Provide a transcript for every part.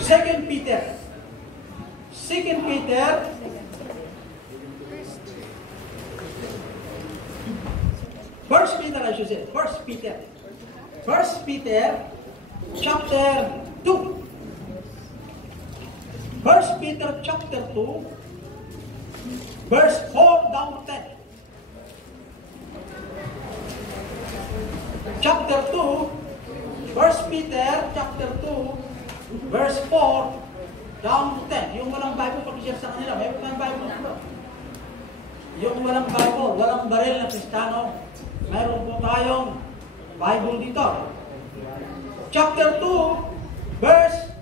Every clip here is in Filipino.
Second Peter. Second Peter. First Peter, I should say. First Peter. First Peter, chapter 2. First Peter, chapter 2, verse 4 down to 10. Chapter 2, First Peter, chapter 2, verse 4 down to 10. Yung walang Bible, pag-share sa kanila. May walang Bible na. Yung walang Bible, walang baril na Kristiyano. Mayroon po tayong Bible dito. Chapter 2, verse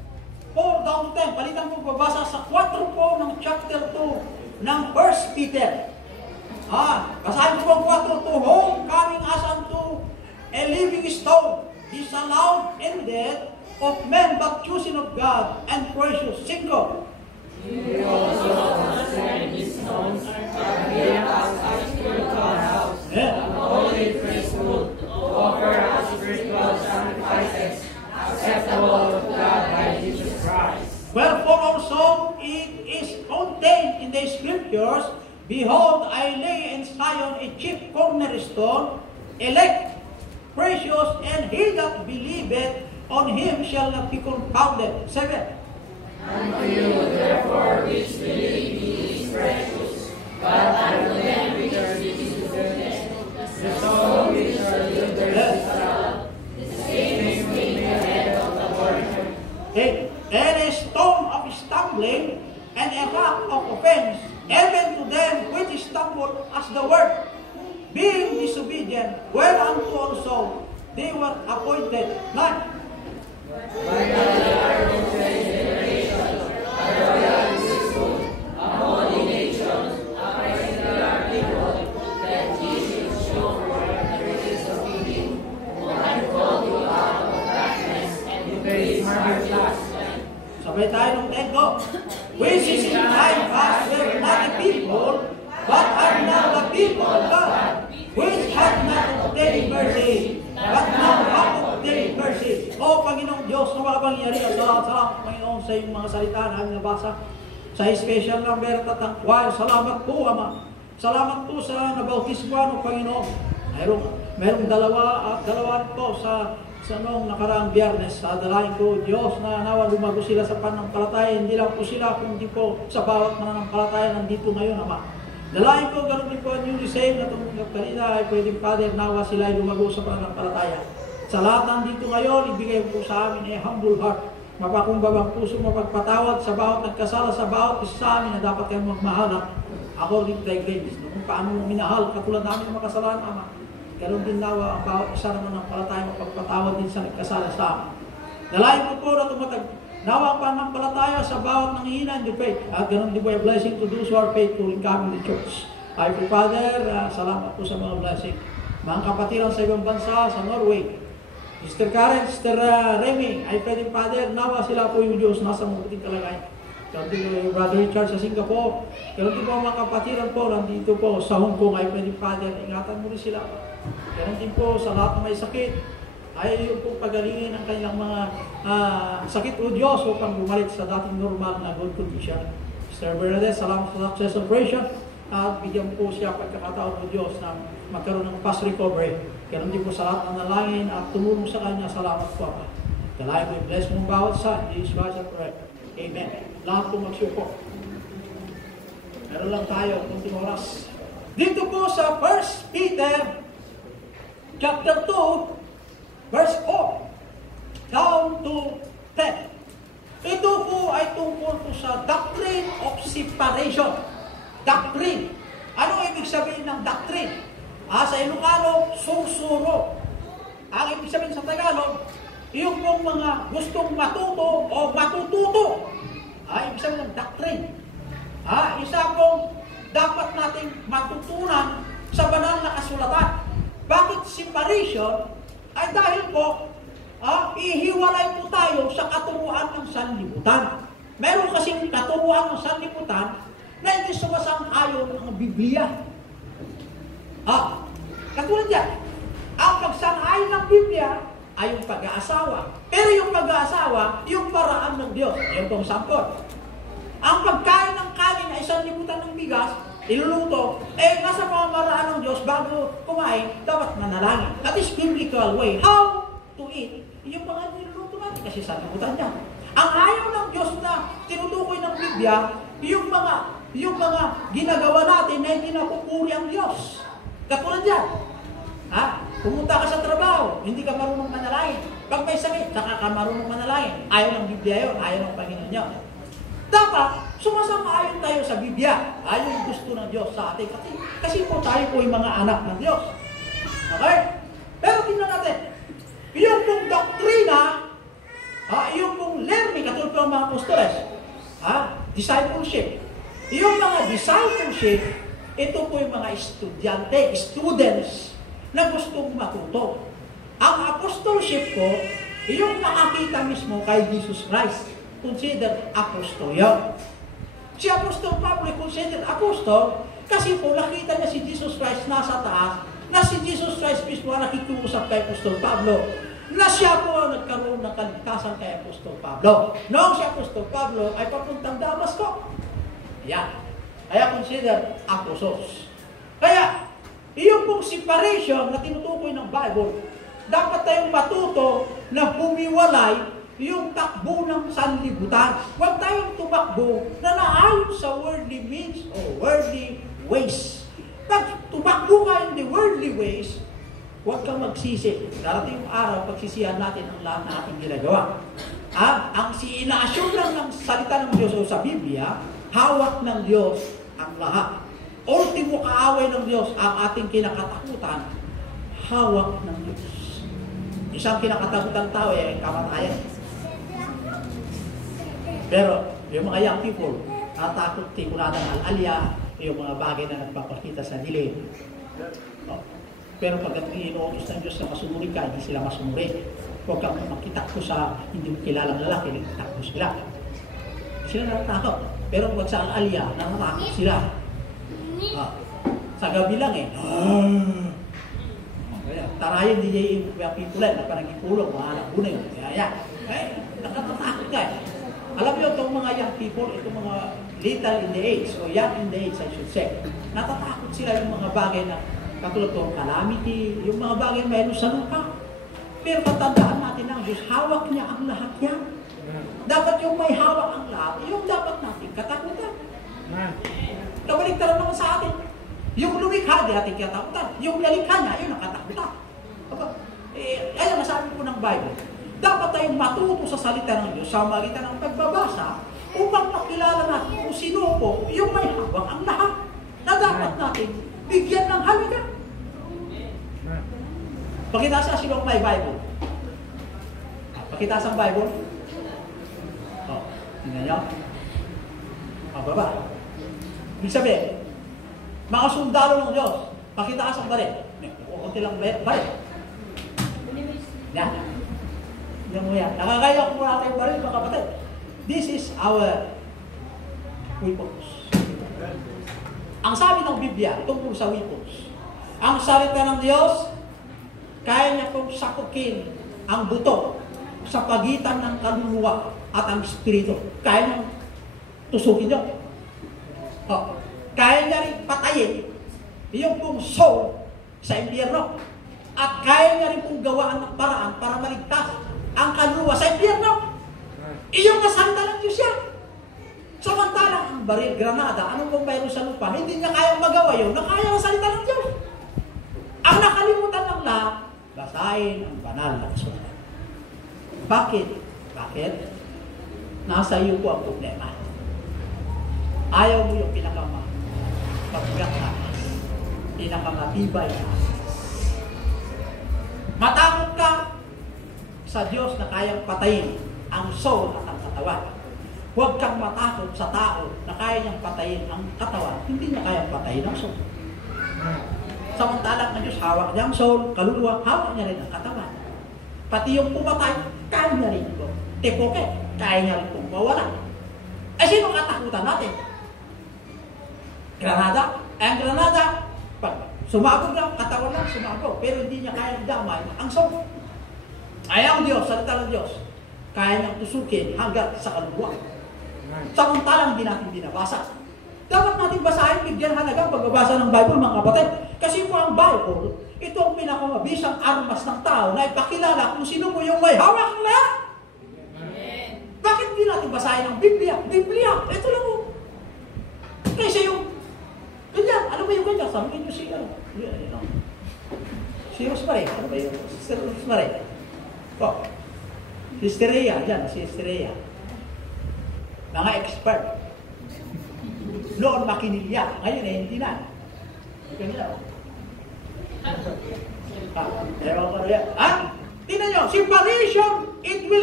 4 down to 10. Palitan po babasa sa 4 po ng chapter 2 ng 1 Peter. Basahin po ang 4 to home coming as unto a living stone, disallowed and dead of men, but chosen of God and precious. 5. He also concerning these stones are built as a spiritual house, a holy priesthood, to offer as spiritual sacrifices, acceptable to God by Jesus Christ. Wherefore also it is contained in the Scriptures, behold, I lay in Zion a chief cornerstone, elect, precious, and he that believeth on him shall not be confounded. 7. Unto you, therefore, which believe he is precious, but unto them which are seeking goodness, the soul which are yielded to God, the same is made the head of the Lord. 8. And a stone of stumbling, and a rock of offense, even to them which stumble as the word, being disobedient, whereunto also they were appointed. 9. By the generation, a royal priesthood, a holy nation, a peculiar people, that ye should show forth the riches of Him who hath called you out of darkness and into His marvelous light. Sabay tayo ng 10 go. Which is in time past were not the people, but are now the people of God, which have not obtained mercy, but now have obtained mercy. O Panginoong Diyos, na makapangyarihan, salamat Panginoon sa iyong mga salita na aming nabasa sa special number at choir. Salamat po, Ama. Salamat po sa nabautismo, Panginoon. Mayroong dalawa po sa noong nakaraang Biyernes. Sa dalahin ko, Diyos, na nawa lumago sila sa pananampalataya. Hindi lang po sila, kundi po sa bawat mananampalataya nandito ngayon, Ama. Dalahin ko, ganun din po ang newly saved na tumunggap kanina ay pwedeng Father, nawa sila ay lumago sa pananampalataya. Sa lahat nandito ngayon, ibigay po sa amin a humble heart, mapakumbabang puso, mapagpatawad sa bawat nagkasala, sa bawat isa sa amin na dapat kayong magmahalan. Ako rin tayo grace, kung paano mo minahal, katulad namin ng makasalanan, Ama. Ganun din nawa ang bawat isa naman ng palataya, mapagpatawad din sa nagkasala sa amin. Dalahin ko po na tumatag, nawa ang pananampalataya sa bawat nanghihina in the faith. At ganun din po a blessing to those who are faithful in coming to church. Ay po, Father, salamat po sa mga blessing. Mga kapatiran sa ibang bansa, sa Norway, Mr. Karen, Mr. Remy, ay pwedeng Father, nawa sila po yung Diyos, nasa mabuting kalagayan. Ganun din yung Brother Richard sa Singapore, ganun din po mga kapatiran po, nandito po sa Hong Kong, ay pwedeng Father, ingatan mo rin sila. Ganun din po sa lahat ng may sakit, ay yung po pagalingin ang kanilang mga sakit o Diyos upang bumalik sa dating normal na good condition. Mr. Bernadette, salamat sa success operation at bigyan po siya pagkakataon o Diyos na magkaroon ng fast recovery. Ganun din po sa lahat ng nalangin at tumulong sa kanya. Salamat po, Ama. Dalayan mo i-bless mong bawat sa Jesus Christ at pray. Amen. Lahat po magsuko. Meron lang tayo, kunting oras. Dito po sa 1 Peter chapter 2, verse 4 down to 10. Ito po ay tungkol po sa doctrine of separation. Doctrine. Ano ibig sabihin ng doctrine? Sa Ilocano, susuro. Ang ibig sabihin sa Tagalog, yung pong mga gustong matuto o matututo. Ibig sabihin ng doctrine. Isa pong dapat nating matutunan sa banal na kasulatan. Bakit separation? Ay dahil po, ihiwalay po tayo sa katuruan ng sanlibutan. Meron kasing katuruan ng sanlibutan na hindi sumasang-ayon ang Biblia. Katulad yan, ang pagsang-ayon ng Biblia ay yung pag-aasawa. Pero yung pag-aasawa, yung paraan ng Diyos. Yung pong sampot. Ang pagkain ng kanin ay 1 libutan ng bigas, iluluto, nasa pamamaraan ng Diyos bago kumain, dapat manalangin. That is biblical way. How to eat? Yung mga niluluto natin kasi 1 libutan yan. Ang ayaw ng Diyos na tinutukoy ng Biblia, yung mga ginagawa natin na hindi napupuri ang Diyos. Katulad yan. Pumunta ka sa trabaho, hindi ka marunong manalangin. Pag may sakit, saka ka marunong manalangin. Ayaw ng Biblia yun, ayaw ng Panginoon yun. Dapat, sumasama-ayon tayo sa Biblia. Ayaw yung gusto ng Diyos sa atin. Kasi po tayo po yung mga anak ng Diyos. Okay? Pero tingnan natin, yung pong doktrina, yung pong learning, katulad po ang mga apostoles, discipleship. Yung mga discipleship, ito po yung mga estudyante, students, na gustong matuto. Ang apostoleship po, yung nakakita mismo kay Jesus Christ, considered apostol yun. Si Apostol Pablo considered apostol kasi po nakita niya si Jesus Christ nasa taas, na si Jesus Christ mismo ang nakikiusap kay Apostol Pablo, na siya po ang nagkaroon ng kaligtasan kay Apostol Pablo. Noong si Apostol Pablo ay papuntang Damasco. Yan. Kaya considered apostles. Kaya, yung pong separation na tinutukoy ng Bible, dapat tayong matuto na humiwalay yung takbo ng sanlibutan. Huwag tayong tumakbo na naayon sa worldly means o worldly ways. Pag tumakbo ka in the worldly ways, huwag kang magsisi. Darating yung araw, pagsisihan natin ang lahat na ating ginagawa. Ang inaasyon lang ng salita ng Diyos o sa Biblia, hawak ng Diyos ang lahat. Ultimo kaaway ng Diyos ang ating kinakatakutan, hawak ng Diyos. Isang kinakatakutan tao ay kamatayan. Pero yung mga young people, natakot tipunada ng al-alya, yung mga bagay na nagpapakita sa dilim. Pero pag inuutos ng Diyos na masumuri ka, hindi sila masumuri. Huwag kang makitakbo sa hindi mo kilalang lalaki, nagtakbo sila. Sila natatakot. Pero pag sa al-alya, natatakot sila. Sa gabi lang tarayan di niya yung pitulan na parang ipulong, mga anak bunay. Nakatatakot ka Alam mo itong mga young people, itong mga little in the age, o young in the age I should say, natatakot sila yung mga bagay na katulad itong calamity, yung mga bagay na mayroon sa lupa. Pero patandaan natin ang Diyos, hawak niya ang lahat yan. Dapat yung may hawak ang lahat, yung dapat natin katakutan. Kabaliktaran naman sa atin. Yung lumikha, di ating katakutan. Yung nalikha niya, yun ang katakutan. Ayan, nasabi po ng Bible. Dapat tayong matuto sa salita ng Diyos sa magitan ng pagbabasa upang makilala natin kung sino po yung may hawak ang lahat na dapat natin bigyan ng halaga. Pakita sa sinong may Bible. Pakita sa Bible. Tingnan nyo. Baba. Ibig sabihin, mga sundalo ng Diyos, pakita sa balit. Kunti lang balit. Yan. Yan mo yan. Nakakaya kung wala tayong baril, mga kapatid. This is our weapons. Ang sabi ng Biblia, tungkol sa weapons, ang salita ng Diyos, kaya niya kong sakukin ang buto sa pagitan ng kaluluwa at ang espiritu. Kaya niya tusukin niyo. Kaya niya rin patayin yung pong soul sa impyerno. At kaya niya rin pong gawaan ng paraan para maligtas ang kaluluwa sa impyerno. Iyong nasalita ng Diyos yan. Samantalang ang baril, granada, anong kung mayroon sa lupa, hindi niya kayang magawa yun, na kaya ang salita ng Diyos. Ang nakalimutan ng lahat, basahin ang banal na kasulatan. Bakit? Nasa iyo po ang problema. Ayaw mo yung pinakamatibay na. Matakot ka sa Diyos na kayang patayin ang soul at ang katawan. Huwag kang matakot sa tao na kaya niyang patayin ang katawan, hindi niya kayang patayin ang soul. Samantalang ang Diyos, hawak niya ang soul, kaluluwa, hawak niya rin ang katawan. Pati yung pumatay, kaya niya rin ito. Tepoke, kaya niya rin itong mawala. Sino katakutan natin? Granada? Ang granada, pag sumabog lang, katawan lang sumabog, pero hindi niya kaya damay ang soul. ay ang Diyos, salita ng Diyos, kaya niyang tusukin hanggang sa kaluluwa. Samantalang hindi natin binabasa. Dapat natin basahin, bigyan halaga pagbabasa ng Bible, mga kapatid. Kasi po ang Bible, ito ang pinakamabisang armas ng tao na ipakilala kung sino mo yung may hawak na. Bakit hindi natin basahin ang Biblia? Biblia, ito lang mo. Kasi yung, ganyan, ano ba yung ganyan? Sabi niyo si, si Rosemary, ano ba yung, si Rosemary? Oh, Sister Rhea, dyan, si Sister Rhea. Mga expert. Noon makinilya, ngayon eh, hindi na. Ganyan. Ewan ko na yan. Tingnan nyo, separation, it will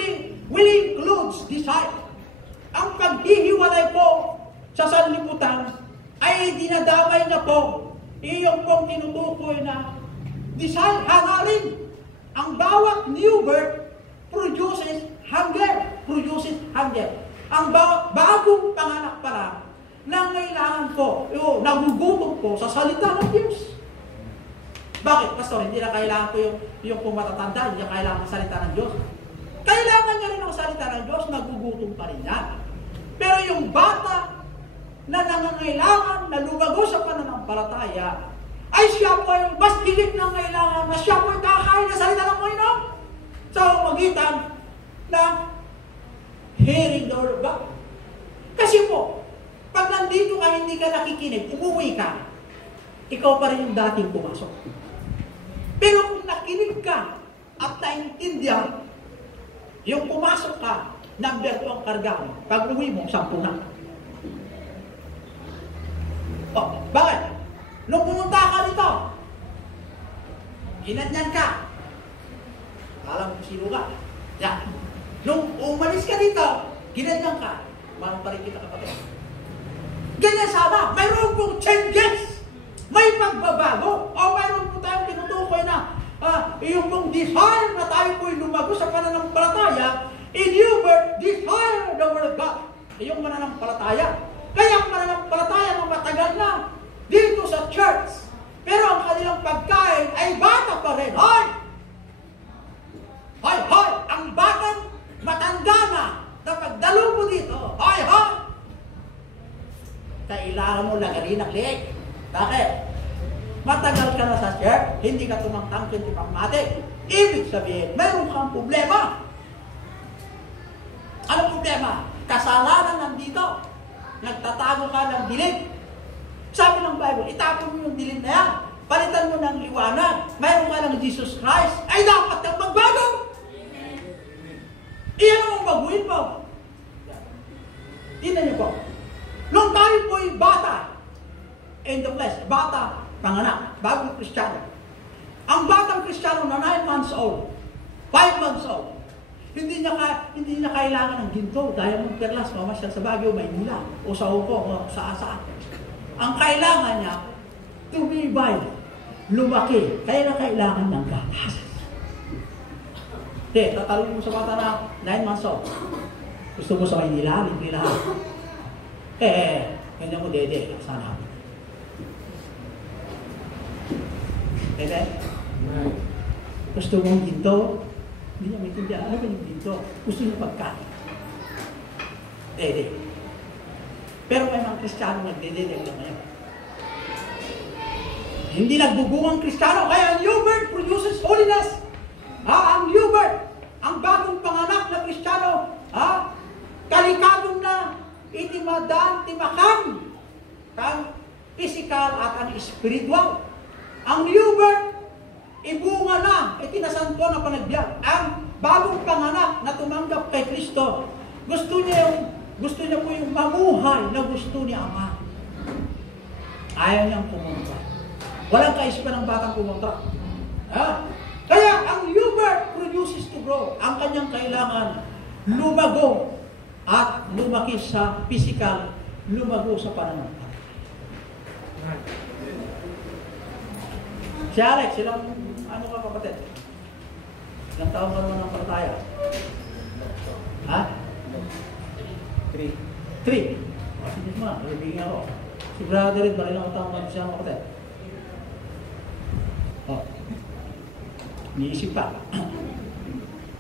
include desire. Ang paghihiwalay po sa sanlibutan ay dinadamay na po iyong pong tinutukoy na desire, hangarin. Ang bawat new birth produces hunger. Ang bagong panganak pa lang, nangailangan po, nagugutom po sa salita ng Diyos. Bakit, Pastor? Hindi na kailangan ko yung pumatatanda, hindi na kailangan ng salita ng Diyos. Kailangan niya rin ang salita ng Diyos, nagugutom pa rin yan. Pero yung bata na nangangailangan na lumago sa pananampalataya, ay siya po yung mas higit na kailangan na siya po yung kakain na salita ng Panginoon sa magitan ng hearing the word of God. Kasi po, pag nandito ka, hindi ka nakikinig, umuwi ka, ikaw pa rin yung dating pumasok. Pero kung nakinig ka at naintindihan, yung pumasok ka, number 2 ang karga mo. Pag uwi mo, 10 na. Oh, bakit? Nung pumunta ka dito, ginanyan ka. Alam mo sino ka. Yan. Nung umalis ka dito, ginanyan ka. Mahal pa rin kita kapatid. Ganyan sana, mayroon pong changes. May pagbabago. O mayroon po tayong tinutukoy na yung pong desire na tayo po'y lumago sa pananampalataya. In you birth, desire the word of God. Yung mananampalataya. Kaya ang mananampalataya na matagal na dito sa church. Pero ang kanilang pagkain ay bata pa rin. Hoy! Hoy! Hoy! Ang batang matanda na pagdalo mo dito. Hoy! Hoy! Kailangan mo lagarin ang liig. Bakit? Matagal ka na sa church, hindi ka tumangtang pagmatik. Ibig sabihin, meron kang problema. Ano problema? Kasalanan nandito. Nagtatago ka ng dilim. Sabi ng Bible, itapon mo yung dilim na yan. Palitan mo ng liwanag. Mayroon ka ng Jesus Christ. Ay dapat kang magbago. Iyan ang baguhin mo. Tingnan niyo po. Nung tayo po'y bata, in the flesh, bata, panganak, bagong Kristiyano. Ang batang Kristiyano na 9 months old, 5 months old, hindi niya kailangan ng ginto, diamond perlas, mamasyal sa Baguio, Maynila, o sa Hong Kong, o saan. Ang kailangan niya, tumibay, lumaki, kaya na kailangan ng gatas. Tatalong mo sa bata na 9 months old. Gusto mo sa Maynila, libre lahat. Ganyan mo dede, sana. Dede? Gusto mong ginto? Hindi niya maintindihan. Ano ba yung ginto? Gusto niya pagkain. Dede. Pero may mga Kristiyano nagdede lang ngayon. Hindi nagbubungang Kristiyano, kaya ang new birth produces holiness. Ang new birth, ang bagong panganak na Kristiyano, kalikagong na itimadaan, timakam, ang physical at ang spiritual. Ang new birth, ibunga na, itinasanto na panagbiag. Ang bagong panganak na tumanggap kay Kristo, gusto niya po yung mamuhay na gusto ni Ama. Ayaw niyang pumunta. Walang kaisipan ng batang pumunta. Kaya ang new birth produces to grow. Ang kanyang kailangan, lumago at lumaki sa physical, lumago sa pananampalataya. Si Alex, silang ano ka kapatid? Ilang taon ka naman ng palataya? 3. Sige mo, nalibigyan ako. Si brother rin, bali lang ang taon ka siya kapatid. Niisip pa.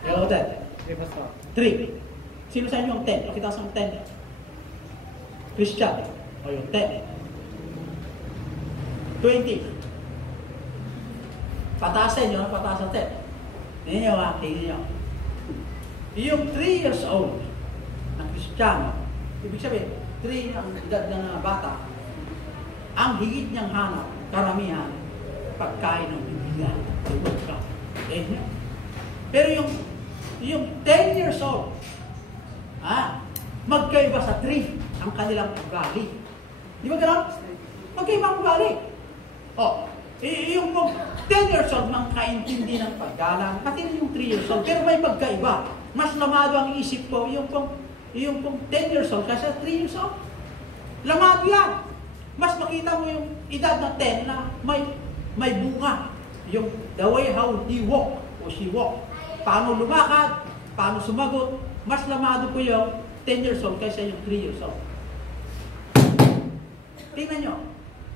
Yung 3. Sino sa inyo ang 10? Pakita sa 10. Christian. O yung 10. 20. Patasin nyo, patasan 10. Tingnan nyo ha, tingnan nyo. Yung 3 years old na Kristiyano, ibig sabihin, 3 ang edad ng bata, ang higit niyang hanap, karamihan, pagkain ng Biblia. Pero yung 10 years old, magkaiba sa 3 ang kanilang ugali. Di ba gano'n? Magkaiba ang ugali. Yung 10 years old, kaintindi ng paggalang, pati rin yung 3 years old, pero may pagkaiba. Mas lamado ang isip ko, yung 10 years old kasi 3 years old. Lamado yan. Mas makita mo yung edad na 10 na may bunga. Yung the way how he walk o she walk. Paano lumakad, paano sumagot. Mas lamado ko yung 10 years old kaysa yung 3 years old. Tingnan nyo.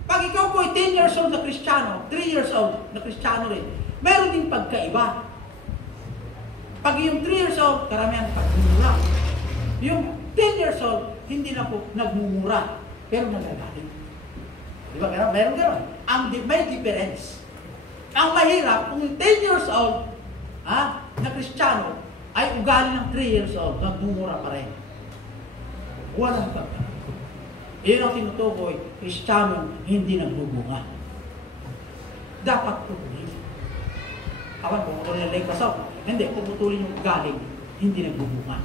Pag ikaw po ay 10 years old na Kristiyano, 3 years old na Kristiyano rin, meron din pagkaiba. Pag yung 3 years old, karamihan pagmumura. Yung 10 years old, hindi na po nagmumura, pero nagagalit. Di ba? Meron gano'n. May difference. Ang mahirap, kung 10 years old na Kristiyano, ay ugali ng 3 years old, nagmumura pa rin. Walang pagkaiba. Iyon ang tinutukoy, Kristiyano hindi nagbubunga. Dapat pupulin. Awan, pupulin ang legpas ako. Hindi, puputulin yung galing, hindi nagbubunga.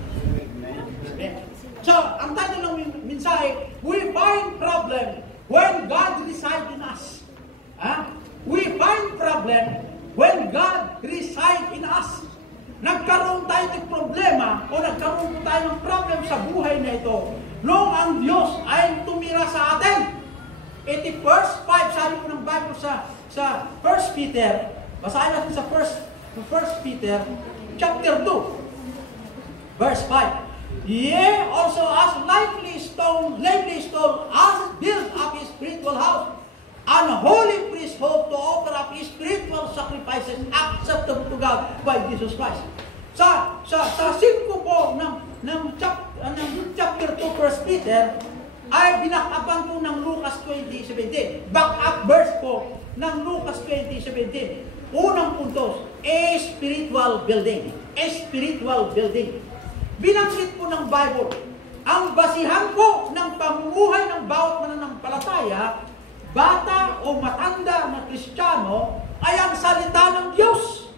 So, ang title ng mensahe, we find problem when God resides in us. We find problem when God resides in us. Nagkaroon tayo ng problema o nagkaroon tayo ng problem sa buhay na ito noong ang Diyos ay tumira sa atin. Iti verse 5, sabi ko ng Bible sa 1 Peter, basahin natin sa 1 Peter chapter 2, verse 5. Ye also as lively stone, as build up his spiritual house, an holy priesthood to offer up his spiritual sacrifices acceptable to God by Jesus Christ. Sa 5 po ng chapter 2, 1 Peter, ay binakapan po ng Lucas 20:17. Back up verse po ng Lucas 20:17. Unang puntos, spiritual building. Spiritual building. Binanggit po ng Bible, ang basihan po ng pamumuhay ng bawat mananampalataya, bata o matanda na Kristiyano, ay ang salita ng Diyos.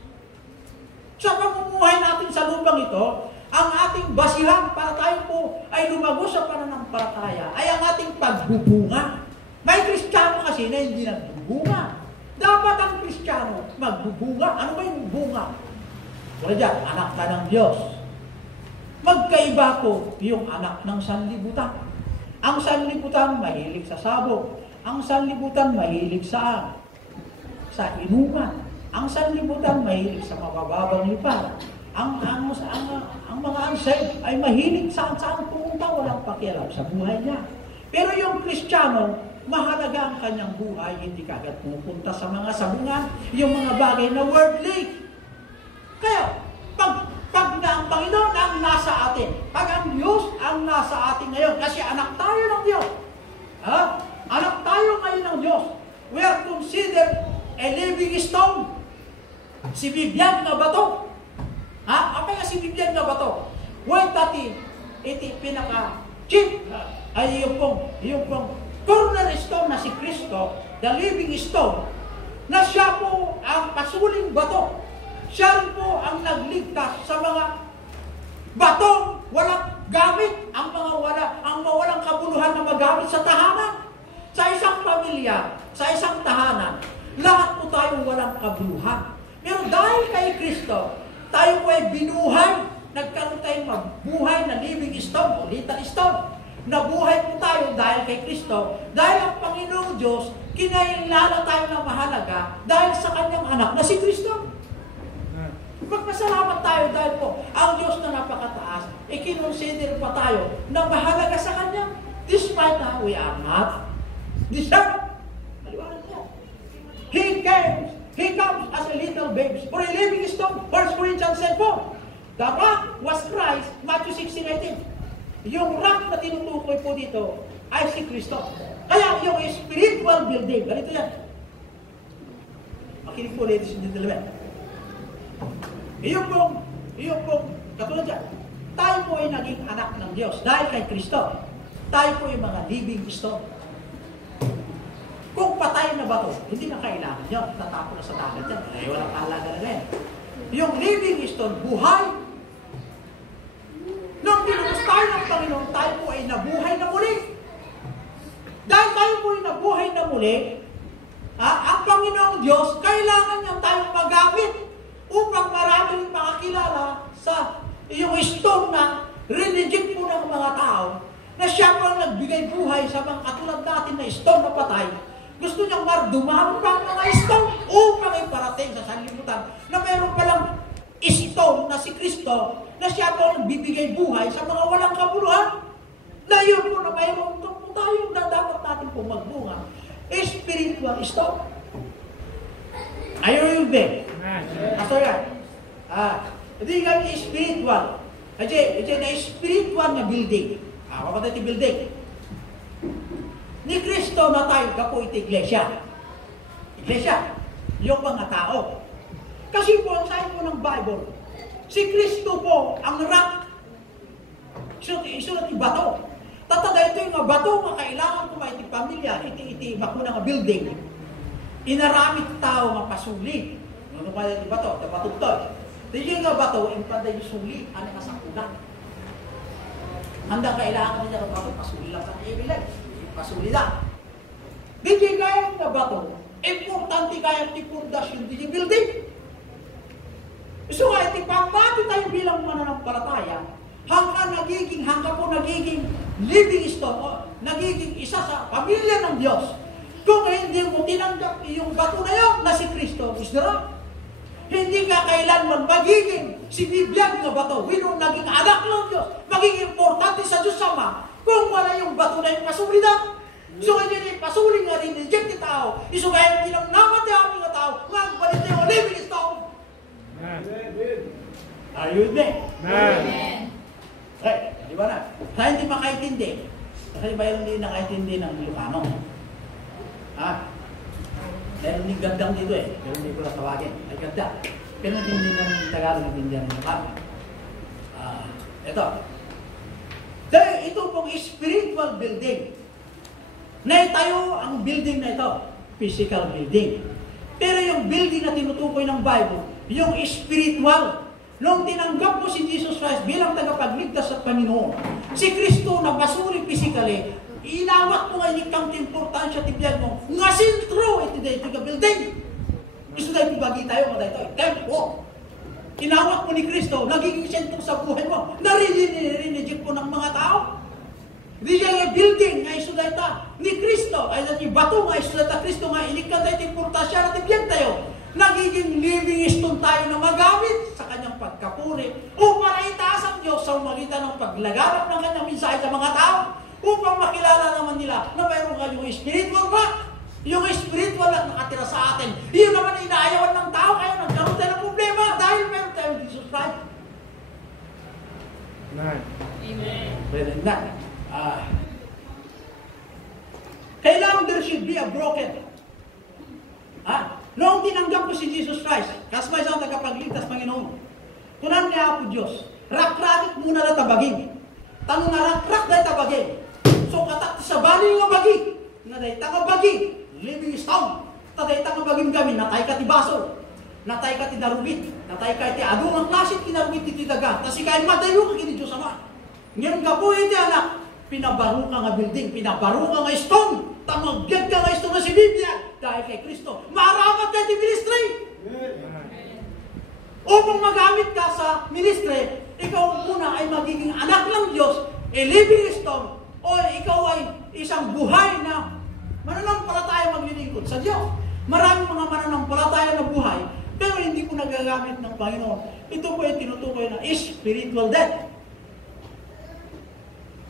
Sa pamumuhay natin sa lupang ito, ang ating basihan para tayo po ay lumago sa pananampalataya ay ang ating pagbubunga. May Kristiyano kasi na hindi nagbubunga. Dapat ang Kristiyano magbubunga. Ano ba yung bunga? Wala dyan, anak ka ng Diyos. Magkaiba po yung anak ng sanlibutan. Ang sanlibutan mahilig sa sabog. Ang sanlibutan mahilig sa inuman. Ang sanlibutan mahilig sa mabababang lipad. Ang mga unsaved ay mahilig saan pumunta, walang pakialam sa buhay niya. Pero yung Kristiyano, mahalaga ang kanyang buhay, hindi kagad pupunta sa mga sabungan, yung mga bagay na worldly. Kaya, pag na ang Panginoon ang nasa atin, pag ang Diyos ang nasa atin ngayon, kasi anak tayo ng Diyos. Anak tayo ngayon ng Diyos. We are considered a living stone. Si Bibian na bato. Apa nga si Bibian na bato? Wait tati, iti pinaka-chief ay yung pong cornerstone na si Kristo, the living stone, na siya po ang pasuling bato. Siya rin po ang nagligtas sa mga batong walang gamit, ang walang kabuluhan na magamit sa tahanan. Sa isang pamilya, sa isang tahanan, lahat po tayo walang kabuluhan. Pero dahil kay Kristo, tayo po ay binuhay, nagkaroon tayong mabuhay na living stone o little stone. Nabuhay po tayo dahil kay Kristo, dahil ang Panginoong Diyos, kinailangan tayo na mahalaga dahil sa kanyang anak na si Kristo. Magpasalamat tayo dahil po, ang Diyos na napakataas, ikinonsider pa tayo na mahalaga sa kanya, despite na we are not deserved. Maliwanag po. He comes as a little baby, for a living stone. 1 Corinthians 10 po. The rock was Christ, Matthew 16:18. Yung rock na tinutukoy po dito ay si Kristo. Kaya yung spiritual building, ganito yan. Makinig po, ladies and gentlemen. Iyon pong, katulad dyan, tayo po ay naging anak ng Diyos dahil kay Kristo. Tayo po ay mga living stone. Kung patay na bato, hindi na kailangan yun. Tatapon na sa dagat yan. Ay, walang kahalaga na yan. Yung living stone, buhay. Nung tinubos tayo ng Panginoon, tayo po ay nabuhay na muli. Dahil tayo po ay nabuhay na muli, ang Panginoong Diyos, kailangan niya tayong magamit upang maraming makakilala sa yung stone na rineject po ng mga tao na siya po ang nagbigay buhay sa mga katulad natin na stone na patay. Gusto niyang dumami pa ang mga stone upang iparating sa sanlibutan na mayroon palang stone na si Kristo na siya po ang nagbibigay buhay sa mga walang kabuluhan. Na yun po na mayroon po tayo na dapat natin po magbunga. Spiritual stone. Ayaw yun din. Aso yan. Hindi kami spiritual. Kasi na spiritual na building. Kapag ito building. Ni Kristo na tayo kapo ito iglesia. Iglesia. Yung mga tao. Kasi po ang sabi po ng Bible, si Kristo po ang rock. Isulat yung bato. Tatada ito yung bato na kailangan ko iti pamilya, iti bakuna nga building. Inaramit tao nga pasuli. Ano pa iti bato? Ito bato ito. Hindi nga bato, yung panday yung suli, ano ka sa kulang. Handa kailangan niya ng bato, pasuli lang sa ibilay. Pasuli lang. Hindi kaya nga bato, importante kaya iti pundasyon iti building. So nga iti pamati tayo bilang mananampalataya, hanggang po nagiging living stone, nagiging isa sa pamilya ng Diyos. Kung hindi mo tinanggap yung bato na yun na si Kristo, is the rock. Hindi ka kailanman magiging si Biblia ng bato. Winong naging anak ng Diyos, magiging importante sa Diyos Ama, kung wala yung bato na yung pasulida. So hindi rin pasuli nga rin, reject ni tao. Iso kaya hindi lang namatay ang mga tao, magbalit na yung living stone. Ayun din. Amen. Okay, di ba na? Kaya hindi makaintindi. Kasi ba yung hindi nakaintindi ng Ilocano? Dahil hindi gandang dito pero hindi ko na tawagin. Ay ganda. Pero hindi ng Tagalog natindihan ng Ilocano. Ito. Dahil ito pong spiritual building. Naitayo ang building na ito. Physical building. Pero yung building na tinutukoy ng Bible, yung spiritual. Nung tinanggap mo si Jesus Christ bilang tagapagligtas at Panginoon, si Kristo na basuri physically, inawat mo nga inikang importansya tibiyag mo, nga sintro iti dito ka building. Gusto tayo pibagi tayo, mga tayo, tempo. Inawat mo ni Kristo, nagiging sentro sa buhay mo, narinig mo ng mga tao. Di siya building nga isudayta ni Kristo, ay dati bato nga isudayta Kristo nga inikang tayo importansya na tibiyag tayo. Nagiging living stone tayo na magamit sa kanyang pagkapuri upang itaas ang Diyos sa umalitan ng paglaganap ng kanyang mensahe sa mga tao upang makilala naman nila na mayroon nga yung spiritual rock, yung spiritual na nakatira sa atin. Iyon naman ang inaayawan ng tao, kaya nagkaroon tayo ng problema dahil meron tayo Jesus Christ. Amen. Pwede na. Kailangan there should be a broken. Noong tinanggap ko si Jesus Christ, kasma isang tagapagligtas, Panginoon, kunan niya ako Diyos, rak-rakit muna na tabagin. Tanong na rak-rak dahil tabagin. So katak sa bali nga bagi, na dahil tagabagi, living stone, dahil tagabagin kami, natay ka ti baso, natay ka ti darubit, natay ka ti adong ang klasit kinarubit ti daga, kasi kain madayo ka kini Diyos Ama. Ngayon ka po iti anak, pinabaro ka nga building, pinabaro ka nga stone, tamagyag ka nga stone na si Biblia, dahil kay Kristo, maramat ka di ministry. Upang magamit ka sa ministry, ikaw muna ay magiging anak ng Diyos, a living stone, o ikaw ay isang buhay na mananampalataya maglilingkod sa Diyos. Maraming mga mananampalataya na buhay, pero hindi po nagagamit ng Panginoon. Ito po ay tinutukoy na spiritual death.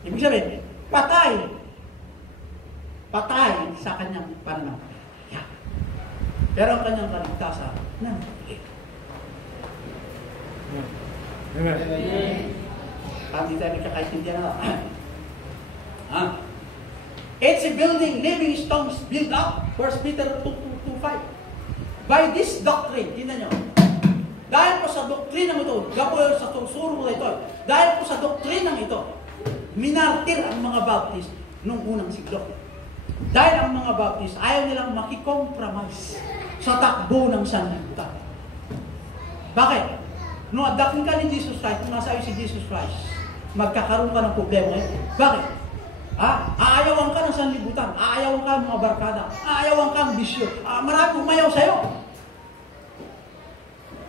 Ibig sabihin, patay sa kanyang pananampalataya. Pero ang kanyang kaligtasan, Hindi tayo nagkakaintindihan na. It's a building, living stones built up. 1 Peter 2:5. By this doctrine, tingnan nyo. Dahil po sa doktrinang ito, gapoy sa susuro na ito, dahil po sa doktrinang ito, minartir ang mga Baptist noong unang siglo. Dahil ang mga Baptist ayaw nilang makikompromise sa takbo ng sanlibutan. Bakit? Nung adaptin ka ni Jesus Christ, kung nasa iyo si Jesus Christ, magkakaroon ka ng problema ngayon. Bakit? Aayawan ka ng sanlibutan, aayawan ka ng mga barkada, aayawan ka ng bisyo, marami umayaw sa'yo.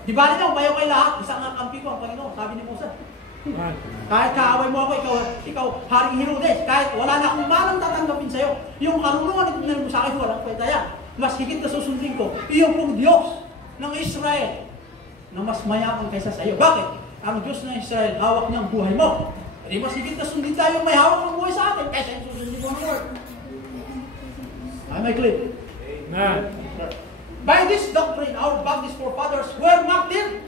Di ba niyo, umayaw kayo lahat, isang kampi ko ang Panginoon, sabi ni Musa. Kahit kaaway mo ako, ikaw Haring Herodes, kahit wala na akong manang tatanggapin sa'yo, yung karunungan na mo sa akin, walang kwenta yan. Mas higit na susundin ko, iyong pong Diyos ng Israel, na mas mayaman kaysa sa iyo. Bakit? Ang Diyos ng Israel, hawak niya ang buhay mo. Di mas higit na sundin tayo may hawak ng buhay sa atin kaysa yung susundin mo ng Lord. Ay, may clip. By this doctrine, our Baptist forefathers were martyred,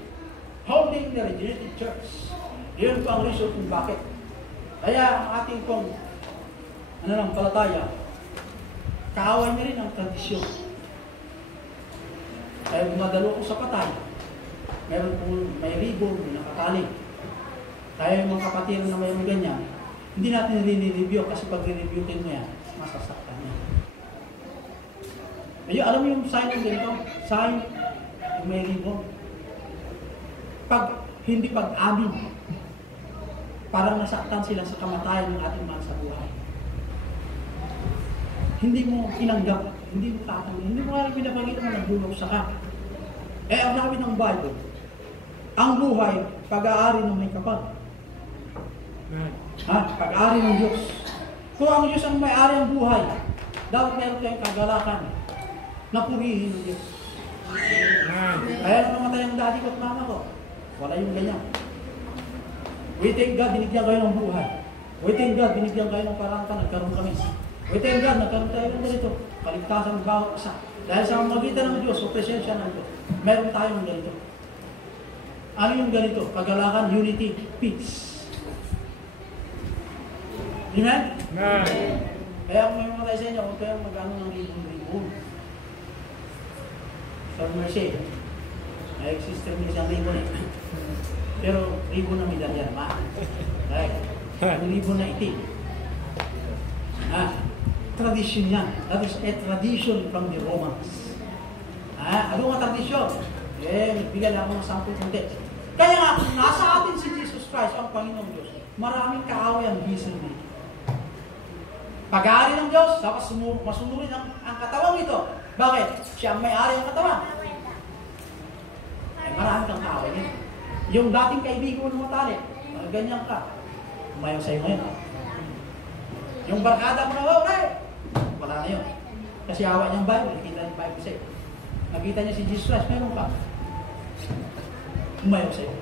holding the regenerated church. Yun po ang reason kung bakit. Kaya ang ating pong palataya, kaaway niya rin ang tradisyon. Kaya bumadalo ko sa patay, meron po may ribbon, may nakatali. Kaya yung mga kapatid na mayroon ganyan, hindi natin rin-review kasi pag re-reviewin mo yan, masasaktan niya. Ayun, alam mo yung sign ng ganito? Sign, yung may ribbon. Hindi pag-amin, parang nasaktan sila sa kamatayan ng ating mahal sa buhay. Hindi mo inanggap, hindi mo tatanggap, hindi mo rin pinapagita mo nagdulog sa ka. Ang sabi ng Bible, ang buhay, pag-aari ng may kapal. Pag-aari ng Diyos. Kung ang Diyos ang may-ari ang buhay, dapat meron tayong kagalakan na purihin ng Diyos. Kaya nung namatay ang daddy ko at mama ko, wala yung ganyan. We thank God, binigyan kayo ng buhay. We thank God, binigyan kayo ng parangka, nagkaroon kami. We thank God, nagkaroon tayo ng ganito. Kaligtasan ng bawat isa. Dahil sa magitan ng Diyos, o presensya ng Diyos, meron tayong ganito. Ano yung ganito? Kagalakan, unity, peace. Amen? Kaya kung may mga tayo sa inyo, huwag kayong mag-ano ng ribon-ribon. Sa mercy, may sister mo isang ribon eh. Pero ribon na medalya naman. Right? Ang ribon na itim. Tradition yan. That is a tradition from the Romans. Ano nga tradition? Nagbigay lang ako ng sampung konti. Kaya nga, kung nasa atin si Jesus Christ, ang Panginoong Diyos, maraming kaaway ang gising nito. Pag-aari ng Diyos, dapat masunurin ang katawang ito. Bakit? Siya ang may-ari ng katawan. Marami kang kaaway nito. Yung dating kaibigan mo ng matali, ganyan ka, umayaw sa'yo ngayon. Yung barkada mo na, wala na yun. Kasi awa niyang Bible, nakita niya yung Bible sa'yo. Nakita niya si Jesus Christ, meron ka. Umayaw sa'yo.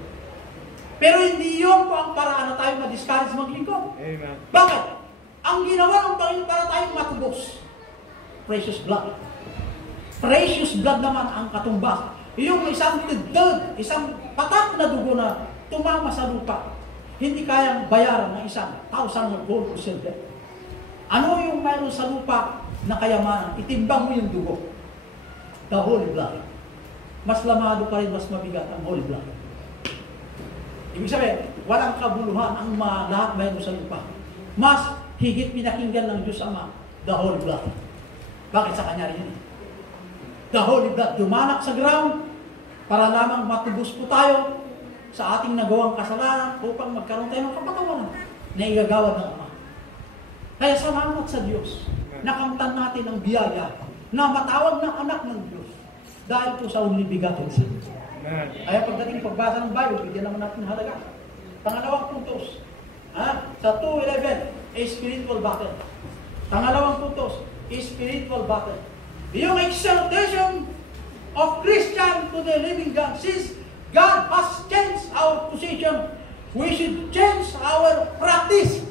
Pero hindi yun po ang paraan na tayo ma-discourage maglingkod. Amen. Bakit? Ang ginawa ng Panginoon para tayong matubos. Precious blood. Precious blood naman ang katumbas. Yung isang tidod, isang patak na dugo na tumama sa lupa, hindi kayang bayaran ng isang 1,000 gold o silver. Ano yung mayroon sa lupa na kayamanan? Itimbang mo yung dugo. The holy blood. Mas lamado pa rin, mas mabigat ang holy blood. Ibig sabihin, walang kabuluhan ang lahat mayroon sa lupa. Mas higit pinakinggan ng Diyos Ama, the holy blood. Bakit sa kanya rin yun? The holy blood, dumanak sa ground para lamang matubos po tayo sa ating nagawang kasalanan upang magkaroon tayo ng kapatawaran na igagawad ng Ama. Kaya salamat sa Diyos, nakamtan natin ang biyaya na matawag ng anak ng Diyos dahil po sa only begotten Son. Kaya pagdating pagbasa ng Bible, bigyan naman natin halaga. Pangalawang puntos, sa 2:11, a spiritual battle. Pangalawang puntos, a spiritual battle. Yung exaltation of Christian to the living God, since God has changed our position, we should change our practice.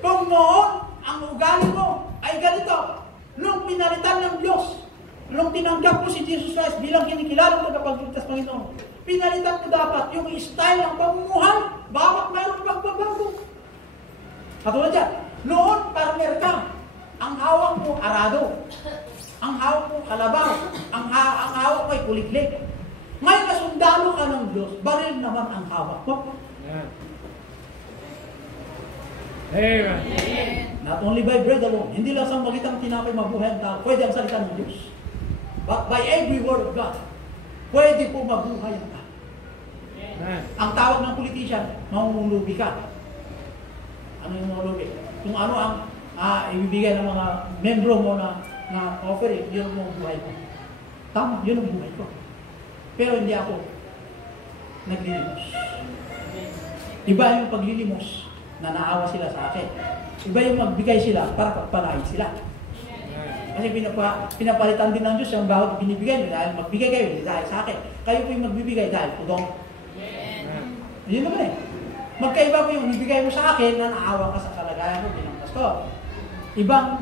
Kung noon, ang ugali mo ay ganito, nung pinalitan ng Diyos, nung tinanggap mo si Jesus Christ bilang kinikilalang tagapagligtas Panginoon, pinalitan mo dapat yung style ng pamumuhay. Bakit mayroong pagbabago? Katulad dyan, noon, partner ka. Ang hawak mo, arado. Ang hawak mo, kalabaw. Ang hawak mo ay kuliglig. Ngayon, nasundalo ka ng Diyos, baril naman ang hawak mo. Amen. Not only by bread alone, hindi lang sa magitang tinapay mabuhay ang tao, pwede ang salita ng Diyos. But by every word of God, pwede po mabuhay ang tao. Ang tawag ng politician, mamumulubi ka. Ano yung mamumulubi? Kung ano ang ibibigay ng mga membro mo na offering, yun ang buhay ko. Tama, yun ang buhay ko. Pero hindi ako naglilimos. Iba yung paglilimos na naawa sila sa akin. Iba yung magbigay sila para pagpalain sila. Kasi pinapalitan din ng Diyos yung bawat binibigay nyo dahil magbigay kayo, hindi dahil sa akin. Kayo po yung magbibigay dahil pudong. Yun naman eh. Magkaiba po yung bibigay mo sa akin na naawa ka sa kalagayan mo bilang pastor. Iba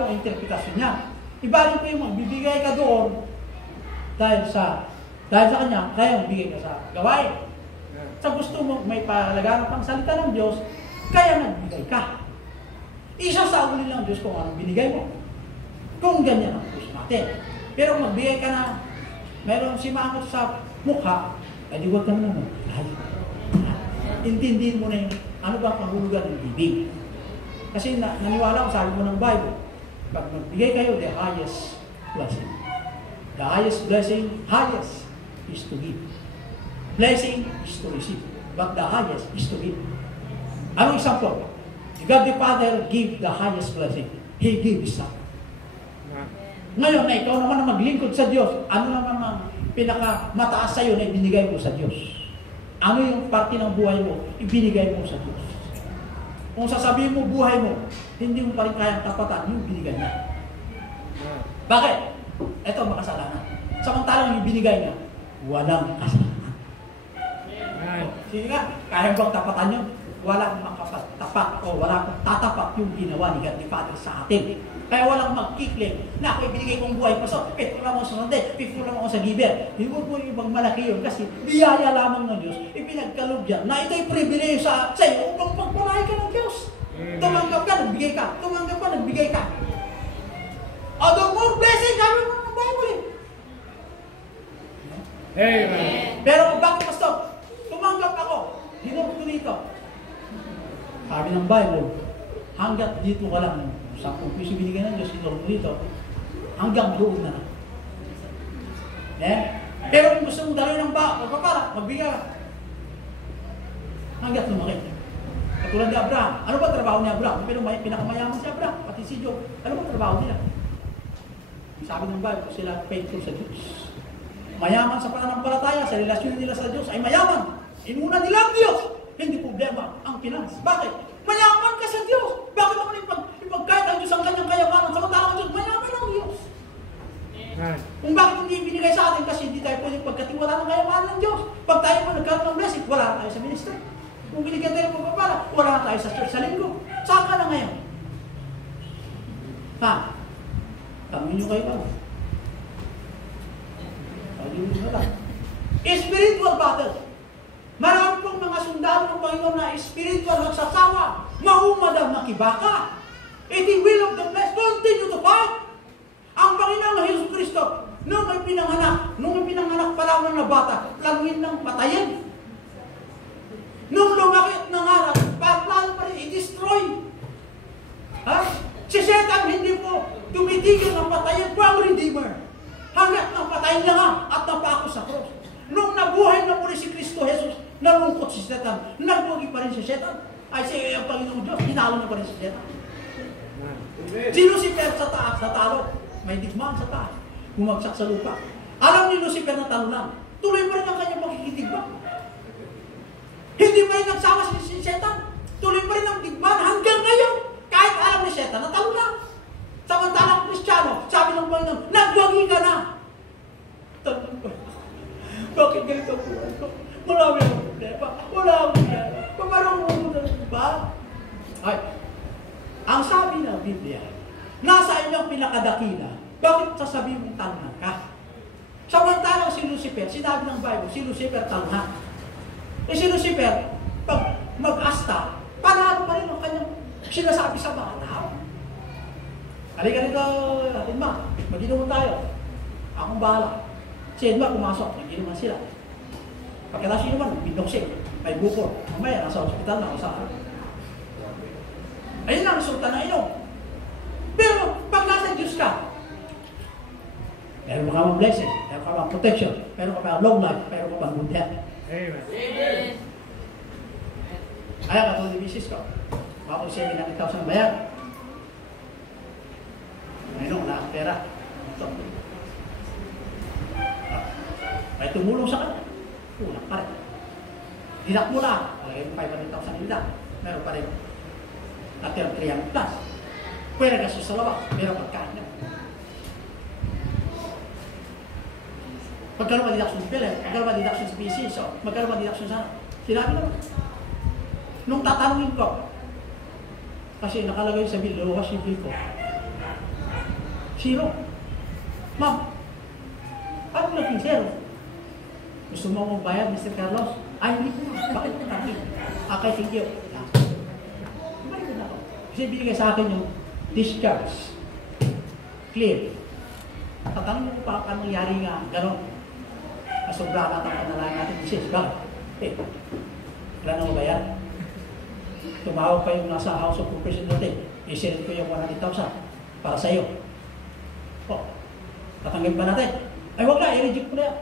po ang interpretasyon niya. Iba rin po yung magbibigay ka doon dahil sa kanya, kaya magbigay ka sa gawain. Sa gusto mo may palagaan pang salita ng Diyos, kaya nagbigay ka. Isa sa uli ng Diyos kung anong binigay mo. Kung ganyan ang puso natin. Pero magbigay ka na, mayroong simangot sa mukha, ay di huwag ka naman magbigay. Intindihin mo na yung ano ba ang kahulugan ng bibig. Kasi naniwala ko, sabi mo ng Bible, pag magbigay kayo, the highest blessing. The highest blessing, highest is to give. Blessing is to receive. But the highest is to give. Anong example? God the Father give the highest blessing. He give His Son. Ngayon na ikaw naman na maglingkod sa Diyos, ano naman ang pinakamataas sa iyo na ibinigay mo sa Diyos? Ano yung parte ng buhay mo, ibinigay mo sa Diyos? Kung sasabihin mo buhay mo, hindi mo pa rin kayang tapatan yung binigay niya. Bakit? Ito makasalanan. Samantalang yung binigay niya, walang kasalanan. Sige nga, kaya bang tapatan yun? Walang makatapat o walang tatapat yung ginawa ni God the Father sa atin. Kaya walang magkikling na ako ibinigay kong buhay pa so, pito lang ako sa nante, pito lang ako sa giver. Hindi mo po yung ibang malaki yun kasi biyaya lamang ng Diyos, ipinagkalob yan na ito'y privilege sa iyo upang pagpalay ka ng Diyos. Tumanggap ka, nagbigay ka. Tumanggap ka, nagbigay ka. The more blessing, sabi mo ng Bible eh. Amen. Pero bakit pastor? Tumanggap ako. Hinong ko dito. Sabi ng Bible, hanggat dito ka lang, 10 piso binigay ng Diyos, hinong ko dito, hanggang doon na. Pero kung gusto mong daloy ng pagpapala, magbigay ka. Hanggat lumaki. Katulad ni Abraham. Ano ba trabaho ni Abraham? Pero may pinakamayaman si Abraham, pati si Job. Ano ba trabaho nila? Sabi ng Bible, sila faithful sa Diyos. Mayaman sa pananampalataya, sa relasyon nila sa Diyos ay mayaman. Inuna nila ang Diyos. Hindi problema ang finance. Bakit? Mayaman ka sa Diyos. Bakit naman ipagkait ang Diyos ang kanyang kayamanan? Samantalang ang Diyos, mayaman ang Diyos. Kung bakit hindi binigay sa atin kasi hindi tayo pwedeng pagkatiwala ng kayamanan ng Diyos. Pag tayo po nagkaroon ng blessing, wala tayo sa ministry. Kung binigyan tayo ng pagpapala, wala tayo sa church sa linggo. Saan ka na ngayon? Tanungin nyo kayo ba? Spiritual battle. Marami pong mga sundalo ng Panginoon na spiritual nagsasawa. Mahumad ang nakibaka. It is will of the flesh. Continue to fight. Ang Panginoon na Jesus Cristo, nung may pinanganak pa lamang na bata, langin ng patayin. Nung lumaki ng araw, plan pa rin i-destroy. Si Satan hindi po tumitigil ng patayin po ang Redeemer. Hanggat ng patayin lang at napako sa cross. Nung nabuhay na po rin si Kristo Jesus, nalungkot si Satan, nagbugi pa rin si Satan. Ay si Panginoong Diyos, hinalo na pa rin si Satan. Si Lucifer sa taas, natalo. May digmaan sa taas. Bumagsak sa lupa. Alam ni Lucifer na talo lang. Tuloy pa rin ang kanyang pagkikidigmaan. Hindi pa rin nagsawa si Satan. Tuloy pa rin ang digmaan hanggang ngayon. Kahit alam ni Satan na talo lang. Samantalang Kristiyano, sabi ng Panginoon, nagwagi ka na. Tanong ko, bakit ganito po? Marami akong problema. Wala akong problema. Pamarang mo na ba? Ay, ang sabi ng Biblia, nasa inyong pinakadakila, bakit sasabihin mong tanong ka? Samantalang si Lucifer, sinabi ng Bible, si Lucifer talha. Eh si Lucifer, pag mag-asta, panalo pa rin ang kanyang sinasabi sa mga tao. Halika nito, Edma, mag-inuman tayo. Akong bahala. Si Edma pumasok, nag-inuman sila. Pagkatapos inuman, binoksik, may bukor. Mamaya, nasa hospital na, usahan. Ayun lang, resulta na inom. Pero, pag nasa Diyos ka, meron ka bang blessing, meron ka bang protection, meron ka bang long life, meron ka bang good health. Amen. Kaya katulad ni misis ko, ako siya ginamitaw sa bayan. Ngayon, wala akong pera. Ito. May tumulong sa kanya. Kulang pa rin. Dinak mo lang. Alagay mo 500,000 nila. Meron pa rin. Natira 300 plus. Pwede ka sa labas. Meron pagkain na. Magkaroon ba deduction sa PhilHealth? Magkaroon ba deduction sa PC? So, magkaroon ba deduction sa... Sinabi naman. Nung tatanungin ko, kasi nakalagay sa bill, luwas yung bill ko. 0. Ma'am, ano naging 0? Gusto mo mong bayad, Mr. Carlos? Ay, hindi ko. Bakit ko natin? Okay, thank you. Bakit na ako? Kasi binigay sa akin yung discharge. Clear. Tatanungin ko pa anong nangyari nga, gano'n. Masobra na ang panalangin natin. Sis, bakit? Wala na mo bayad. Tumawag pa yung nasa House of Representatives. Isirit ko yung 100,000 para sa iyo. O, tatanggap ba natin? Ay, huwag na, i-reject ko na yan.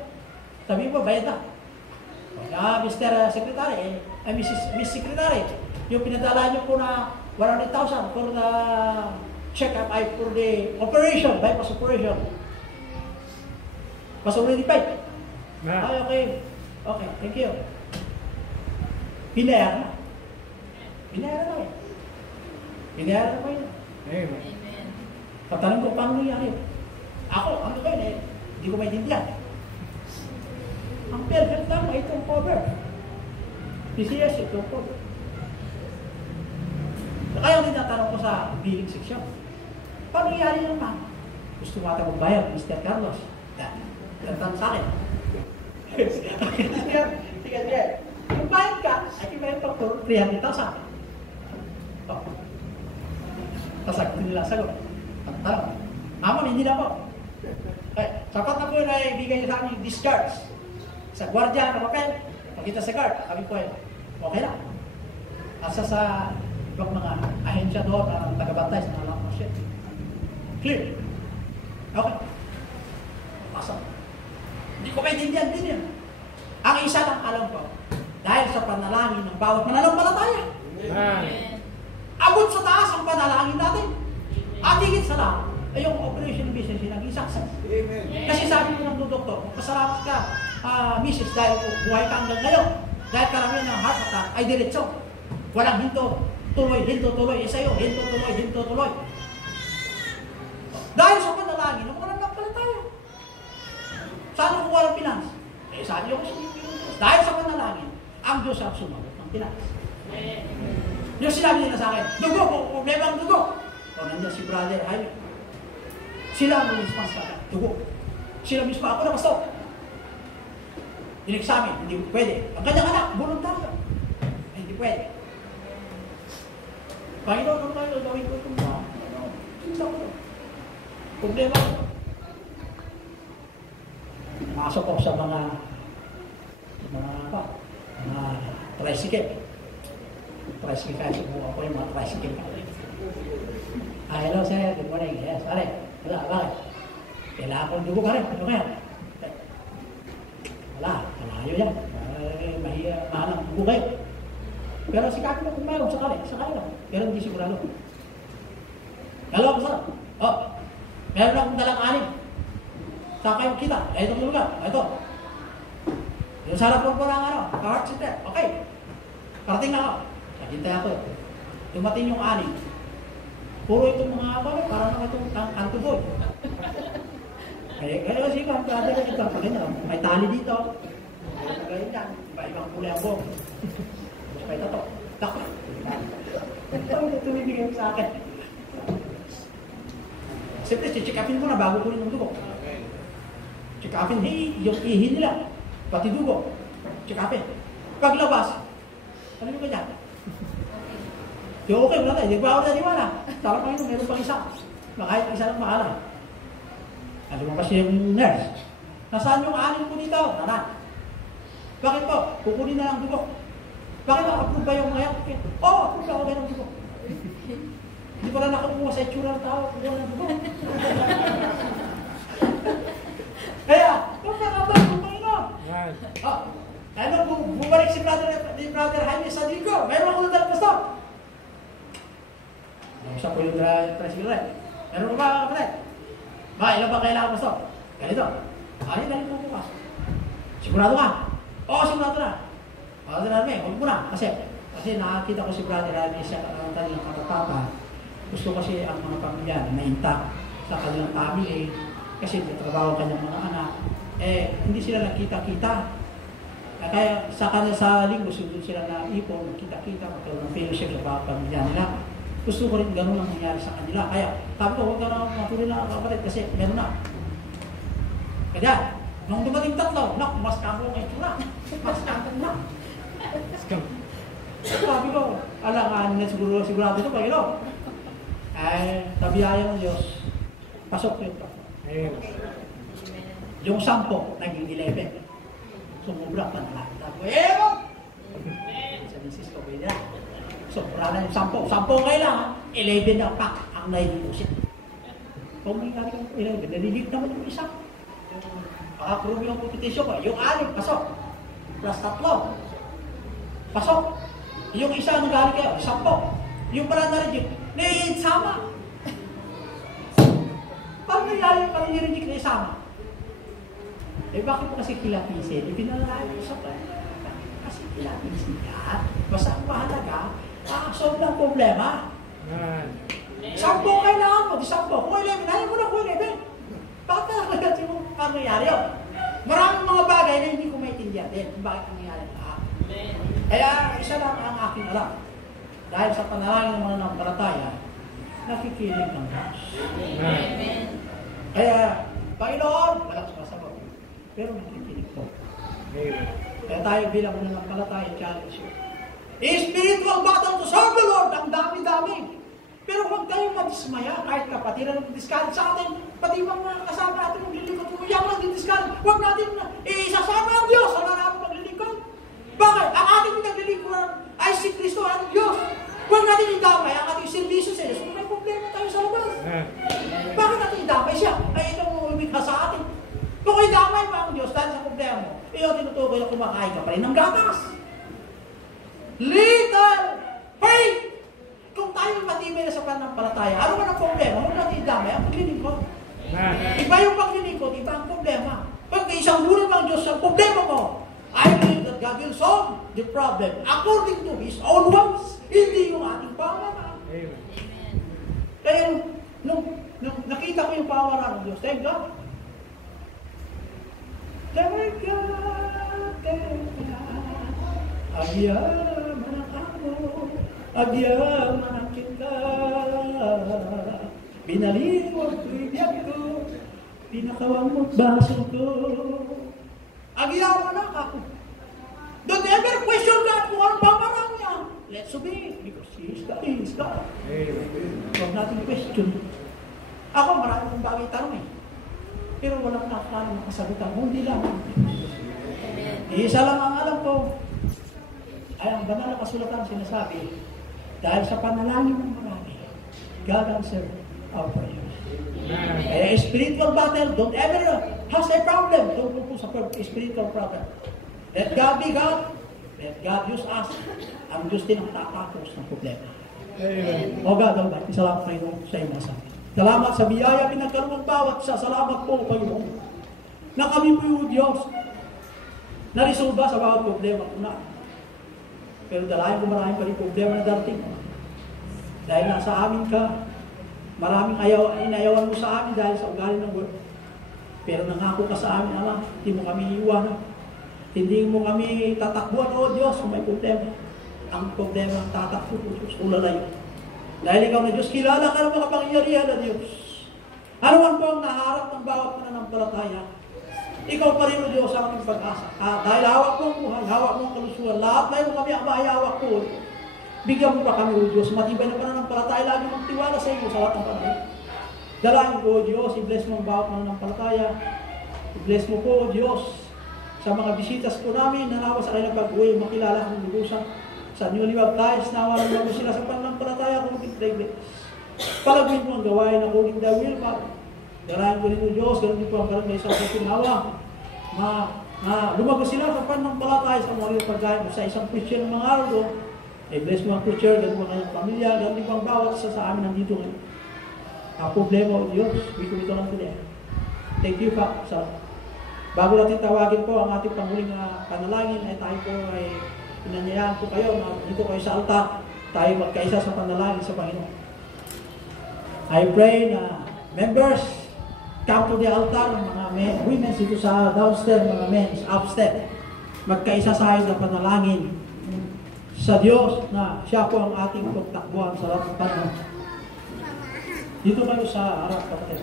Sabi mo, bayad na. Mr. Secretary, Miss Secretary, yung pinadala nyo po na 100,000 for the check-up, ay for the operation, bypass operation. Was already paid. Ay, okay. Okay, thank you. Binayaran na. Binayaran na eh. Binayaran na yun. Amen. Tatanong ko, paano nangyari? Ako, ano ba yun eh? Hindi ko maintindihan. Ang perfect lang, itong cover. PCS, itong cover. Kaya yung tinatanong ko sa billing section, paano nangyari yun pa? Gusto mo ata magbayad, Mr. Carlos? Tanong sa akin. Sige. Kung bayad ka, ay kibayad pa for 300,000. Tapos nila sagot. Ang tanong, ma'am, hindi na po. Sapat na po na ibigay niyo sa amin yung discharge. Sa gwardiya na papel, pagkita sa guard, kami po okay lang. Asa sa ibang mga ahensya doon na tagabantay sa mga lakas. Clear. Okay. Pasok. Hindi ko maintindihan din yan. Ang isa lang alam ko, dahil sa panalangin ng bawat mananampalataya. Amen. Abot sa taas ang panalangin natin. At higit sa lahat, ay yung operation business yung naging success. Amen. Kasi sabi ko ng doktor, pasalamat ka, Mrs. dahil buhay ka hanggang ngayon. Dahil karamihan ng heart attack ay diretso. Walang hinto, tuloy. Eh sa'yo, hinto, tuloy. Dahil sa panalangin, ang walang nagpalataya. Saan ko walang pinans? Eh, sabi ko sa dahil sa panalangin, ang Diyos ang sumagot ng pinans. Yung sinabi nila sa akin, dugo, problema ang dugo. O nandiyan si Brother Jaime. Sila ang response sa akin, dugo. Sila mismo ako na pasok. In-examine, hindi pwede. Ang kanyang anak, voluntaryo. Hindi pwede. Panginoon, ano kayo gawin ko itong mga? Problema ko. Masok ako sa mga tricycle. Tricycle kasi buka ko yung mga tricycle. Hello sir, good morning. Yes, pare. Wala, bakit? Kailangan kong dugo ka rin. Ano kaya? Wala, malayo yan. Mahal ang dugo kayo. Pero sikapin mo kung mayroon sakali lang. Pero hindi sigurado. Dalawa ko sa meron akong dalang anim. Saan kayo kita? Ito ang lugar. Ito. Yung sarap po ng heart center. Okay. Parating na ako. Naghintay ako. Dumating yung anim. Puro itong mga parang naman itong antuboy. Kaya sige, ang brother na ito. May tali dito. Ganyan yan. Iba-ibang kulay ang buhok. Tapos may tato. Tako. Ito tumibigay sa akin. Siyempre, check-upin ko na bago kunin ng dugo. Check-upin, yung ihi nila, pati dugo. Check-upin. Paglabas, ano yung ganyan? Yung okay, wala tayo. Hindi ba ako naniwala? Tawag pa yun, meron pang isa. Kahit isa lang maalam. Ano mo kasi yung nurse? Nasaan yung anin ko dito? Nanan. Bakit po? Kukunin na lang dugo. Bakit approve ba yung mga yan? Oo, approve ako ganun dugo. Hindi ko lang nakukuha sa itsura ng tao. Kukuha ng dugo. Kaya, kung nakabag, kung Panginoon. Ano, bumalik si Brother Jaime sa Dico. Mayroon ako na pastor. Isa po yung tricycle. Meron ko ba, kapatid? Ilan ba kailangan pastor? Ganito. Dali po bukas. Sigurado ka? Oo, sigurado na. Brother Jaime, huwag mo na. Kasi nakakita ko si Brother Jaime sa kanilang katatapan. Gusto kasi ang mga pamilya na intact sa kanilang family. Kasi trabaho kanyang mga anak. Hindi sila nakita-kita. Kaya sa linggo, doon sila na ipon, nakita-kita, magkaroon ng fellowship sa mga pamilya nila. Gusto ko rin gano'n ang nangyari sa kanila. Kaya, sabi ko, huwag ka na matuloy na kapatid kasi meron na. Kaya, nung dumating tatlo, mas kamo ang itsura. Mas kamo na. Sabi ko, alangan na sigurado ito, Panginoon. Tabiyaya ng Diyos, pasok yun. Yung 10, naging 11. Sumubra pa na lahat. Sa misis ko, pwede na. Sumubra na yung 10. 10 kailangan, 11 na pack ang naidipusit. Kung may kari kang 11, nalilig naman yung isa. Pakakurumi yung kompetisyon ko. Yung 6, pasok. Plus 3. Pasok. Yung isa, nag-aaral kayo, 10. Yung pala na-reject, sama. Paano nangyari yung pala-reject na isama? Bakit po kasi kilapisin? Ipinalalaan ko sa kanya. Kasi kilapisin ka. Basta ang mahalaga, solve ng problema. 10 kailangan mo, di 10. Kung 11, ayaw mo na kung 11. Bakit na nagkatsin mo ang nangyari yun? Maraming mga bagay na hindi ko maintindihan din. Bakit ang nangyari lahat? Kaya isa lang ang aking alam. Dahil sa panalangin ng mga nampalataya, nakikinig ng Diyos. Kaya, Panginoon, walang sumasagot. Pero nakikinig po. Kaya tayo bilang mga nampalataya, challenge yun. Spiritual battle to serve the Lord, ang dami-dami. Pero huwag kayong madismaya, kahit kapatiran ng discard sa atin, pati mga kasama natin maglilingkod, kung yaman ng discard, huwag natin isasama ang Diyos sa natin maglilingkod. Bakit? Ang ating pinaglilingkod ay si Kristo ang Diyos. Huwag natin idamay ang ating servisyo sa Diyos. Kung may problema tayo sa labas. Bakit natin idamay siya? Ay itong umikha sa atin. Kung idamay pa ang Diyos dahil sa problema mo, tinutukoy na kumakain ka pa rin ng gatas. Little faith! Kung tayo matibay na sa pananampalataya, ano man ang problema? Huwag natin idamay ang paglilingkod. Iba yung paglilingkod, iba ang problema. Pag isang luring ang Diyos sa problema mo, I believe that God will solve the problem according to His own ways, hindi yung ating pamamaraan. Kaya nung nakita ko yung pamamaraan ng Diyos, thank God. Thank God, agyaman ako, agyaman kita, binaliwag bibiyag ko, pinakawang baso ko. Agyaman ako. Don't ever question God kung anong pamarang niya. Let's obey because He is God. He is God. Huwag natin question. Ako, marami kong bagay tanong eh. Pero walang nakakala ng kasagutan. Hindi lang. Isa lang ang alam ko. Ay ang banal na kasulatan sinasabi, dahil sa panalangin ng marami, God answer our prayers. Kaya spiritual battle, don't ever has a problem. Don't look sa spiritual problem. Let God be God. Let God use us. Ang Diyos din ang tatapos ng problema. O God, Almighty, salamat kayo sa inyo sa akin. Salamat sa biyaya pinagkaroon ng bawat isa. Salamat po kayo na kami po yung Diyos na resolba sa bawat problema ko na. Pero dalayan ko maraming pa rin problema na darating. Dahil nasa amin ka, maraming inayawan mo sa amin dahil sa ugali ng world. Pero nangako ka sa amin, Ama, hindi mo kami iiwanan. Hindi mo kami tatakbuhan, O Diyos, kung may problema. Ang problema ang tatakbo ko, Diyos, ulalayo. Dahil ikaw na Diyos, kilala ka ng mga pangyarihan na Diyos. Ano man po ang naharap ng bawat pananampalataya? Ikaw pa rin, O Diyos, ang aking pag-asa. Dahil hawak mo ang buhay, hawak mo ang kalusugan, lahat na yung kami ang mahayawak ko. Bigyan mo pa kami, O Diyos, matibay na pananampalataya, lagi magtiwala sa iyo sa lahat ng panahon. Dalangin ko, O Diyos, i-bless mo ang bawat pananampalataya. I-bless mo po, O Diyos, sa mga bisitas po namin, nanawa sa kanilang pag-uwi, makilala kong lubusan. Sa newly baptized, nawalan mo sila sa pananampalataya kung magiging palagwin mo ang gawain na kuling dawil, Father. Dalangin ko rin, O Diyos, ganun din po ang karang may isang pinawa. Lumagas sila sa pananampalataya sa mga pagkain sa isang Christian ng mga araw doon. I-bless mo ang preacher, ganun mo kanyang pamilya, ganun din po ang bawat isa sa amin nandito ngayon. Ang problema, O Diyos, ito lang tuloy. Thank you, Pak. Bago natin tawagin po ang ating panghuling panalangin, ay tayo po ay pinanyayahan po kayo na dito kayo sa altar, tayo magkaisa sa panalangin sa Panginoon. I pray na members, come to the altar, mga women dito sa downstairs, mga men upstairs, magkaisa sa ayon na panalangin sa Diyos na siya po ang ating pagtakbuhan sa lahat ng panahon. Dito kayo sa harap, kapatid.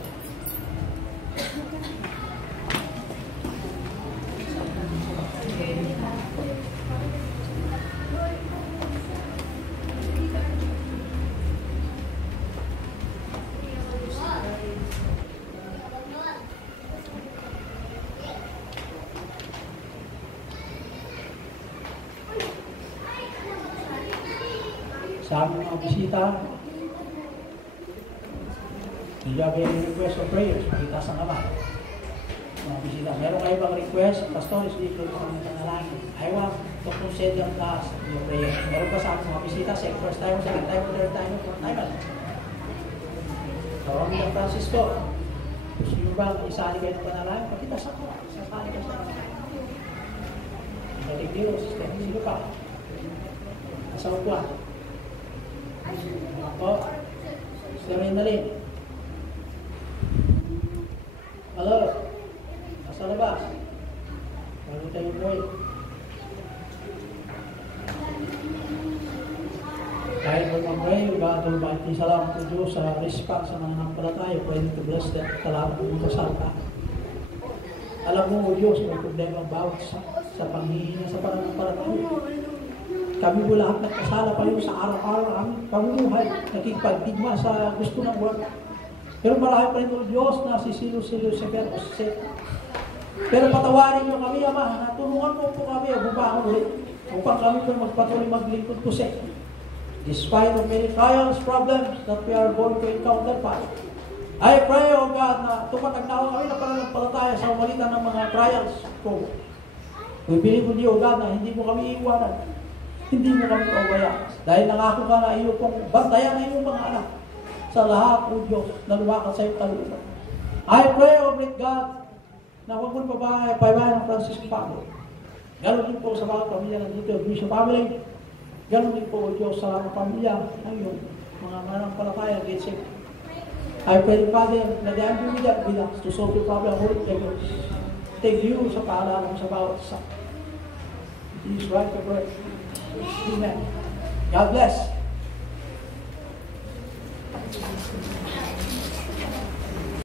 Sa aming mga bisita, if you have any request for prayers, makita sa naman. Mga bisita, meron kayo bang request? Pastor, is dito ko ang panalangin. I want to consider us your prayer. Meron pa sa aming mga bisita, first time, second time, third time, fourth time. Tawag ng Francisco. Gusto nyo ba isali kayo ng panalangin? Pakita sa ko. Sasali ka sa panalangin. Balik dito, sino pa? Nasa upuan. Ako, Sister Renalyn. Hello, nasa labas. Bago tayo pray. Dahil po mag-pray, God Almighty, salamat po Diyos sa response sa mga nampalataya. Pwede to bless them. Salamat po sa salta. Alam mo, O Diyos, may problema bawat sa panghihina sa pananampalataya. Kami po lahat nagkasala pa sa araw-araw ng aming pamumuhay, nakikipagdigma sa gusto ng buwan. Pero marami pa rin, O Diyos, na sisilo-silo sa Jose. Pero patawarin niyo kami, Ama, natulungan mo po kami, bubangon ulit, upang kami po magpatuloy maglingkod po sa iyo. Despite of many trials, problems that we are going to encounter, Father, I pray, O God, na tumatagnawa kami na pananampalataya sa umalitan ng mga trials ko. We believe in you, O God, na hindi mo kami iiwanan. Hindi mo kami pabaya. Dahil nangako ka na iyo pong bantayan na iyong mga anak sa lahat, O Diyos, na lumakad sa iyong talungan. I pray, O great God, na huwag mo pabayan ng Francisco family. Ganon din po sa mga pamilya na dito, Bishop family. Ganon din po, O Diyos, sa mga pamilya ng iyong mga mananampalataya, get safe. I pray, Father, na the end with that with us to solve the problem of all. Take you sa paalala mo sa bawat isa. It is right to pray. Amen. God bless.